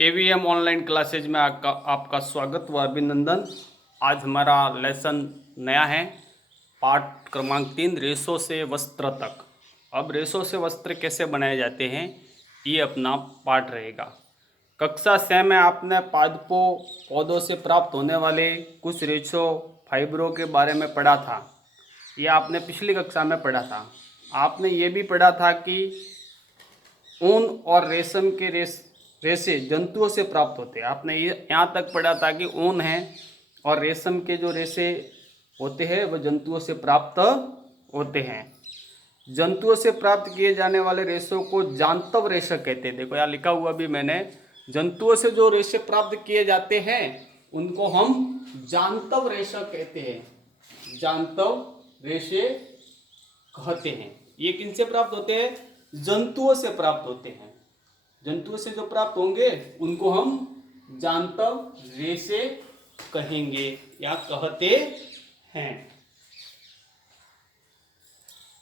AVM online classes में आपका स्वागत व अभिनंदन। आज हमारा लेसन नया है, पाठ क्रमांक 3, रेशों से वस्त्र तक। अब रेशों से वस्त्र कैसे बनाए जाते हैं, ये अपना पाठ रहेगा। कक्षा 6 में आपने पादपों पौधों से प्राप्त होने वाले कुछ रेशों फाइबरों के बारे में पढ़ा था। ये आपने पिछली कक्षा में पढ़ा था। आपने ये भी पढ़ा था कि ऊन और रेशम के रेशे जंतुओं से प्राप्त होते हैं। आपने ये यहाँ तक पढ़ा था कि ऊन है और रेशम के जो रेशे होते हैं वह जंतुओं से प्राप्त होते हैं। जंतुओं से प्राप्त किए जाने वाले रेशों को जांतव रेशा कहते हैं। देखो यहाँ लिखा हुआ भी मैंने, जंतुओं से जो रेशे प्राप्त किए जाते हैं उनको हम जांतव रेशा कहते हैं। जांतव रेशे कहते हैं। ये किनसे प्राप्त होते हैं? जंतुओं से प्राप्त होते हैं। जंतुओं से जो प्राप्त होंगे उनको हम जांतव रेशे कहेंगे या कहते हैं।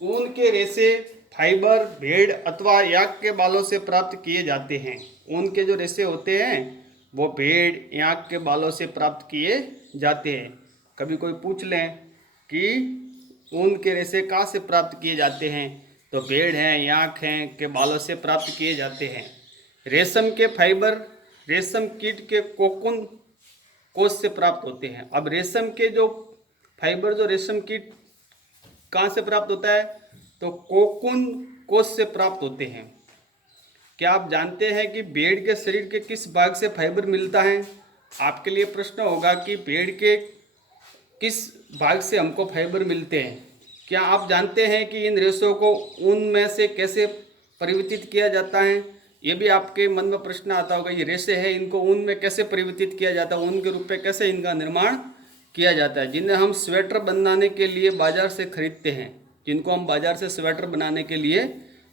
ऊन के रेशे फाइबर भेड़ अथवा याक के बालों से प्राप्त किए जाते हैं। ऊन के जो रेशे होते हैं वो भेड़ याक के बालों से प्राप्त किए जाते हैं। कभी कोई पूछ लें कि ऊन के रेशे कहाँ से प्राप्त किए जाते हैं, तो भेड़ हैं याक हैं के बालों से प्राप्त किए जाते हैं। रेशम के फाइबर रेशम कीट के कोकुन कोश से प्राप्त होते हैं। अब रेशम के जो फाइबर जो रेशम कीट कहाँ से प्राप्त होता है, तो कोकुन कोश से प्राप्त होते हैं। क्या आप जानते हैं कि भेड़ के शरीर के किस भाग से फाइबर मिलता है? आपके लिए प्रश्न होगा कि भेड़ के किस भाग से हमको फाइबर मिलते हैं। क्या आप जानते हैं कि इन रेशों को ऊन में से कैसे परिवर्तित किया जाता है? ये भी आपके मन में प्रश्न आता होगा, ये रेशे है इनको ऊन में कैसे परिवर्तित किया जाता है, ऊन के रूप में कैसे इनका निर्माण किया जाता है, जिन्हें हम स्वेटर बनाने के लिए बाजार से खरीदते हैं, जिनको हम बाजार से स्वेटर बनाने के लिए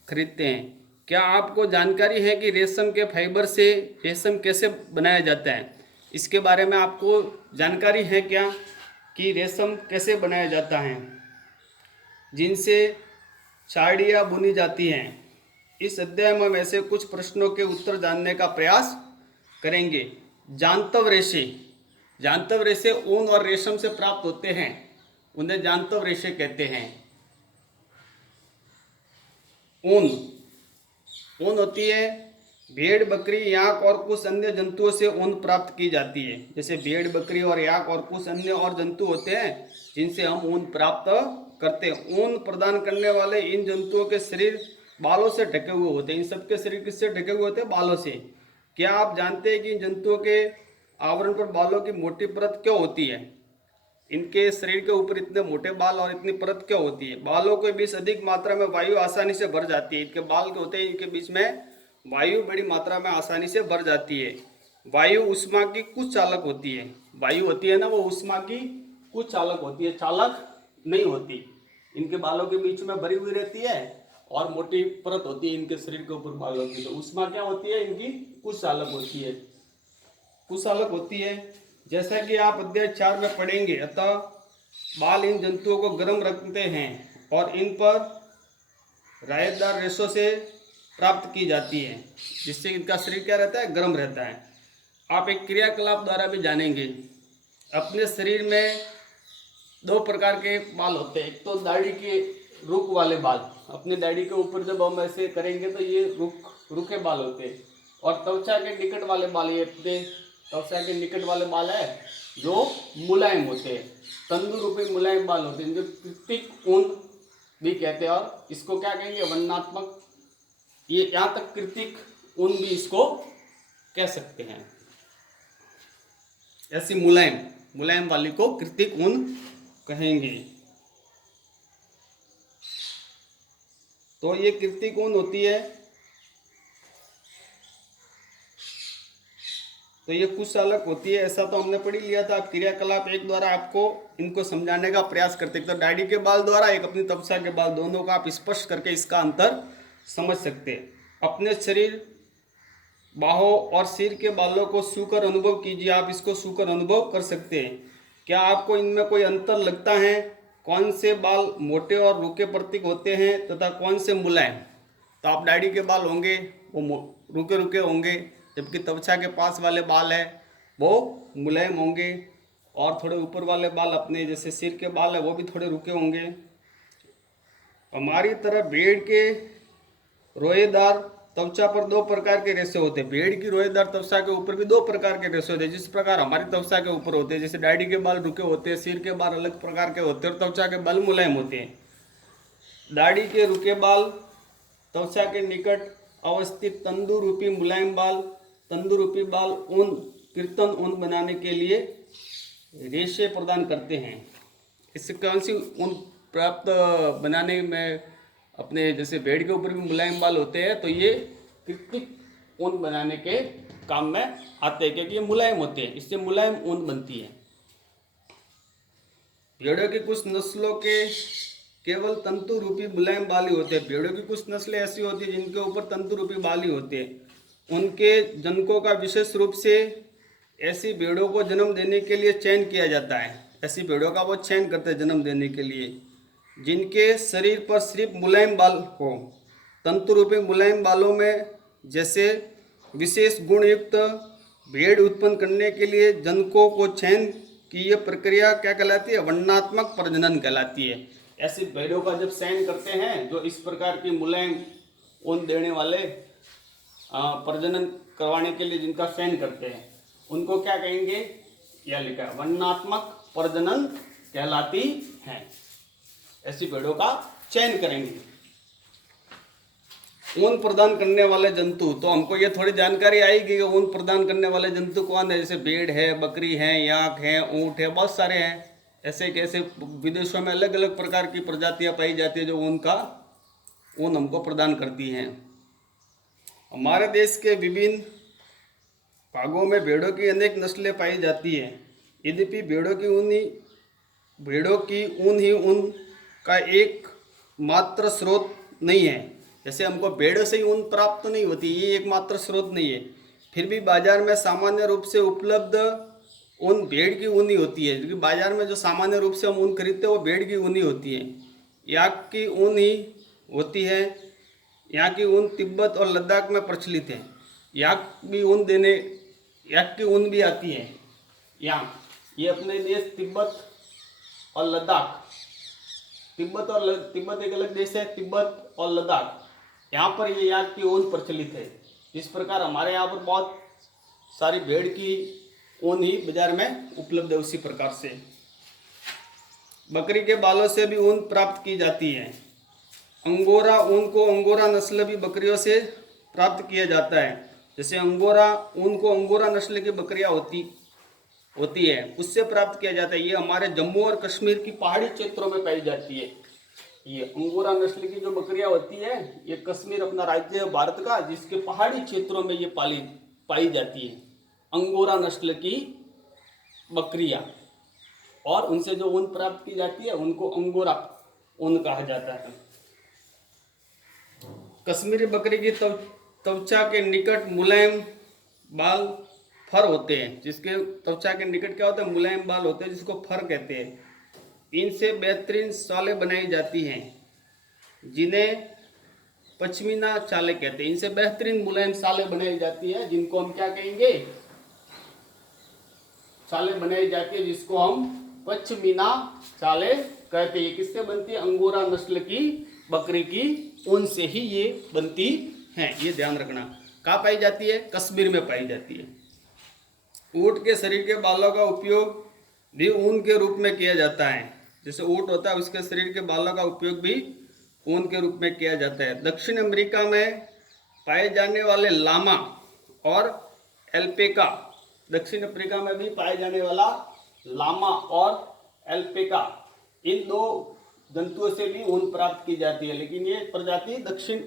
खरीदते हैं। क्या आपको जानकारी है कि रेशम के फाइबर से रेशम कैसे बनाया जाता है? इसके बारे में आपको जानकारी है क्या कि रेशम कैसे बनाया जाता है, जिनसे साड़ियाँ बुनी जाती हैं? इस अध्याय में हम ऐसे कुछ प्रश्नों के उत्तर जानने का प्रयास करेंगे। जांतव रेशे ऊन और रेशम से प्राप्त होते हैं, उन्हें जांतव रेशे कहते हैं। ऊन होती है भेड़ बकरी याक और कुछ अन्य जंतुओं से ऊन प्राप्त की जाती है। जैसे भेड़ बकरी और याक और कुछ अन्य और जंतु होते हैं जिनसे हम ऊन प्राप्त करते हैं। ऊन प्रदान करने वाले इन जंतुओं के शरीर बालों से ढके हुए होते हैं। इन सबके शरीर किससे ढके हुए होते हैं? बालों से। क्या आप जानते हैं कि इन जंतुओं के आवरण पर बालों की मोटी परत क्यों होती है? इनके शरीर के ऊपर इतने मोटे बाल और इतनी परत क्यों होती है? बालों के बीच अधिक मात्रा में वायु आसानी से भर जाती है। इनके बाल के होते हैं, इनके बीच में वायु बड़ी मात्रा में आसानी से भर जाती है। वायु ऊष्मा की कुछ चालक होती है। वायु होती है ना, वो ऊष्मा की कुछ चालक होती है, चालक नहीं होती। इनके बालों के बीच में भरी हुई रहती है और मोटी परत होती है इनके शरीर के ऊपर बालों की। तो ऊष्मा क्या होती है? इनकी कुछ चालक होती है, कुछ चालक होती है। जैसा कि आप अध्याय 4 में पढ़ेंगे, अतः बाल इन जंतुओं को गर्म रखते हैं और इन पर रायतदार रेशों से प्राप्त की जाती है, जिससे इनका शरीर क्या रहता है? गर्म रहता है। आप एक क्रियाकलाप द्वारा भी जानेंगे। अपने शरीर में 2 प्रकार के बाल होते हैं। एक तो दाढ़ी के रुख वाले बाल, अपनी दाढ़ी के ऊपर जब हम ऐसे करेंगे तो ये रुखे बाल होते हैं। और त्वचा के निकट वाले बाल, ये त्वचा के निकट वाले बाल है जो मुलायम होते हैं, तंदूर रूपी मुलायम बाल होते हैं, जो कृत्रिम ऊन भी कहते हैं। और इसको क्या कहेंगे? वर्णनात्मक। ये यहाँ तक कृत्रिम ऊन भी इसको कह सकते हैं। ऐसी मुलायम वाली को कृत्रिम ऊन कहेंगे। तो ये कृत्रिम ऊन होती है। तो ये कुछ चालक होती है, ऐसा तो हमने पढ़ लिया था। क्रियाकलाप 1 द्वारा आपको इनको समझाने का प्रयास करते हैं। तो दाढ़ी के बाल द्वारा, एक अपनी त्वचा के बाल, दोनों का आप स्पष्ट करके इसका अंतर समझ सकते हैं। अपने शरीर, बाहों और सिर के बालों को छूकर अनुभव कीजिए। आप इसको छूकर अनुभव कर सकते हैं। क्या आपको इनमें कोई अंतर लगता है? कौन से बाल मोटे और रूखे प्रतीक होते हैं तथा कौन से मुलायम? तो आप दाढ़ी के बाल होंगे वो रूखे रूखे होंगे, जबकि त्वचा के पास वाले बाल है वो मुलायम होंगे, और थोड़े ऊपर वाले बाल अपने जैसे सिर के बाल है वो भी थोड़े रुके होंगे। हमारी तरह भेड़ के रोएदार त्वचा पर दो प्रकार के रेशे होते हैं। भेड़ की रोएदार त्वचा के ऊपर भी दो प्रकार के रेशे होते हैं, जिस प्रकार हमारी त्वचा के ऊपर होते हैं। जैसे दाढ़ी के बाल रुके होते हैं, सिर के बाल अलग प्रकार के होते हैं, और त्वचा के बाल मुलायम होते हैं। दाढ़ी के रुके बाल त्वचा के निकट अवस्थित तंदू रूपी मुलायम बाल, तंदू रूपी बाल ऊन कीर्तन ऊन बनाने के लिए रेशे प्रदान करते हैं। इससे कौन सी ऊन प्राप्त बनाने में अपने जैसे भेड़ के ऊपर भी मुलायम बाल होते हैं, तो ये कृत्रिम ऊन बनाने के काम में आते हैं, क्योंकि ये मुलायम होते हैं, इससे मुलायम ऊन बनती है। भेड़ों की कुछ नस्लों के केवल तंतु रूपी मुलायम बाल ही होते हैं। भेड़ों की कुछ नस्लें ऐसी होती है जिनके ऊपर तंतु रूपी बाल ही होते हैं। उनके जनकों का विशेष रूप से ऐसी भेड़ों को जन्म देने के लिए चयन किया जाता है। ऐसी भेड़ों का वो चयन करते हैं जन्म देने के लिए जिनके शरीर पर सिर्फ मुलायम बाल हो। तंतु रूपी मुलायम बालों में जैसे विशेष गुणयुक्त भेड़ उत्पन्न करने के लिए जनकों को चयन की यह प्रक्रिया क्या कहलाती है? वर्णनात्मक प्रजनन कहलाती है। ऐसी भेड़ों का जब चयन करते हैं जो इस प्रकार की मुलायम ऊन देने वाले प्रजनन करवाने के लिए जिनका चयन करते हैं, उनको क्या कहेंगे? यह लिखा है, वर्णनात्मक प्रजनन कहलाती हैं। ऐसी भेड़ों का चयन करेंगे। ऊन प्रदान करने वाले जंतु, तो हमको ये थोड़ी जानकारी आएगी कि ऊन प्रदान करने वाले जंतु कौन है। जैसे भेड़ है, बकरी है, याक है, ऊँट है, बहुत सारे हैं। ऐसे कैसे विदेशों में अलग अलग प्रकार की प्रजातियां पाई जाती है जो ऊन हमको प्रदान करती हैं। हमारे देश के विभिन्न भागों में भेड़ों की अनेक नस्लें पाई जाती हैं। यद्यपि भेड़ों की ऊन ही ऊन का एक मात्र स्रोत नहीं है। जैसे हमको भेड़ों से ही ऊन प्राप्त नहीं होती, ये एकमात्र स्रोत नहीं है। फिर भी बाजार में सामान्य रूप से उपलब्ध ऊन भेड़ की ऊन ही होती है, क्योंकि बाजार में जो सामान्य रूप से हम ऊन खरीदते हैं वो भेड़ की ऊन ही होती है। याक की ऊन ही होती है। यहाँ की ऊन तिब्बत और लद्दाख में प्रचलित है। याक की ऊन भी आती है यहाँ। ये अपने देश तिब्बत और लद्दाख, तिब्बत एक अलग देश है, तिब्बत और लद्दाख, यहाँ पर ये याक की ऊन प्रचलित है। इस प्रकार हमारे यहाँ पर बहुत सारी भेड़ की ऊन ही बाजार में उपलब्ध है। उसी प्रकार से बकरी के बालों से भी ऊन प्राप्त की जाती है। अंगोरा ऊन को अंगोरा नस्ल भी बकरियों से प्राप्त किया जाता है। जैसे अंगोरा ऊन को अंगोरा नस्ल की बकरियां होती है, उससे प्राप्त किया जाता है। ये हमारे जम्मू और कश्मीर की पहाड़ी क्षेत्रों में पाई जाती है। ये अंगोरा नस्ल की जो बकरियां होती है, ये कश्मीर अपना राज्य है भारत का, जिसके पहाड़ी क्षेत्रों में ये पाई जाती है अंगोरा नस्ल की बकरियां। और उनसे जो ऊन प्राप्त की जाती है उनको अंगोरा ऊन कहा जाता है। कश्मीरी बकरी की त्वचा के निकट मुलायम बाल फर होते हैं। जिसके त्वचा के निकट क्या होता है? मुलायम बाल होते हैं, जिसको फर कहते हैं। इनसे बेहतरीन सालें बनाई जाती हैं जिन्हें पश्मीना चालें कहते हैं। इनसे बेहतरीन मुलायम सालें बनाई जाती है जिनको हम क्या कहेंगे? चालें बनाई जाती है जिसको हम पश्मीना चालें कहते हैं। ये किससे बनती है? अंगोरा नस्ल की बकरी की ऊन से ही ये बनती हैं। ये ध्यान रखना। कहाँ पाई जाती है? कश्मीर में पाई जाती है। ऊँट के शरीर के बालों का उपयोग भी ऊन के रूप में किया जाता है। जैसे ऊँट होता है, उसके शरीर के बालों का उपयोग भी ऊन के रूप में किया जाता है। दक्षिण अमेरिका में पाए जाने वाले लामा और एल्पेका, दक्षिण अफ्रीका में भी पाए जाने वाला लामा और एल्पेका, इन दो जंतुओं से भी ऊन प्राप्त की जाती है, लेकिन ये प्रजाति दक्षिण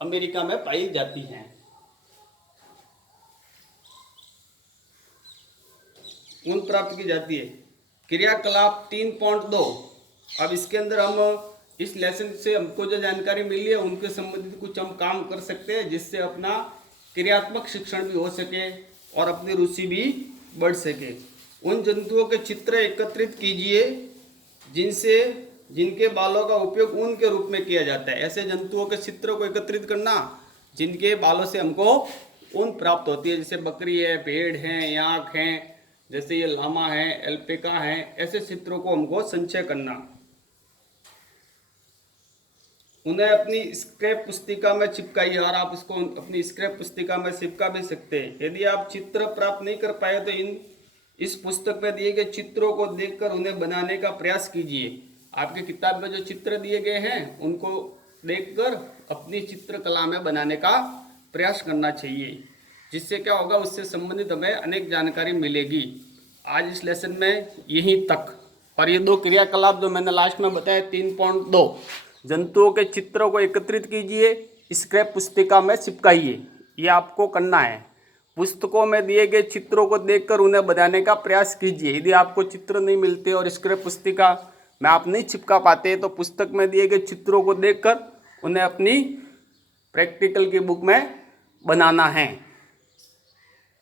अमेरिका में पाई जाती हैं। ऊन प्राप्त की जाती है। क्रियाकलाप 3.2। अब इसके अंदर हम इस लेसन से हमको जो जानकारी मिली है उनके संबंधित कुछ हम काम कर सकते हैं, जिससे अपना क्रियात्मक शिक्षण भी हो सके और अपनी रुचि भी बढ़ सके। उन जंतुओं के चित्र एकत्रित कीजिए जिनके बालों का उपयोग ऊन के रूप में किया जाता है। ऐसे जंतुओं के चित्रों को एकत्रित करना जिनके बालों से हमको ऊन प्राप्त होती है। जैसे बकरी है, भेड़ है, याक है, जैसे ये लामा है, एल्पेका है, ऐसे चित्रों को हमको संचय करना। उन्हें अपनी स्क्रैप पुस्तिका में चिपकाइए, और आप इसको अपनी स्क्रैप पुस्तिका में चिपका भी सकते हैं। यदि आप चित्र प्राप्त नहीं कर पाए तो इस पुस्तक में दिए गए चित्रों को देखकर उन्हें बनाने का प्रयास कीजिए। आपकी किताब में जो चित्र दिए गए हैं उनको देखकर अपनी चित्रकला में बनाने का प्रयास करना चाहिए, जिससे क्या होगा, उससे संबंधित हमें अनेक जानकारी मिलेगी। आज इस लेसन में यहीं तक। और ये 2 क्रियाकलाप जो मैंने लास्ट में बताया 3.2, जंतुओं के चित्रों को एकत्रित कीजिए, स्क्रैप पुस्तिका में चिपकाइए, ये आपको करना है। पुस्तकों में दिए गए चित्रों को देखकर उन्हें बनाने का प्रयास कीजिए। यदि आपको चित्र नहीं मिलते और स्क्रैप पुस्तिका में आप नहीं चिपका पाते तो पुस्तक में दिए गए चित्रों को देखकर उन्हें अपनी प्रैक्टिकल की बुक में बनाना है।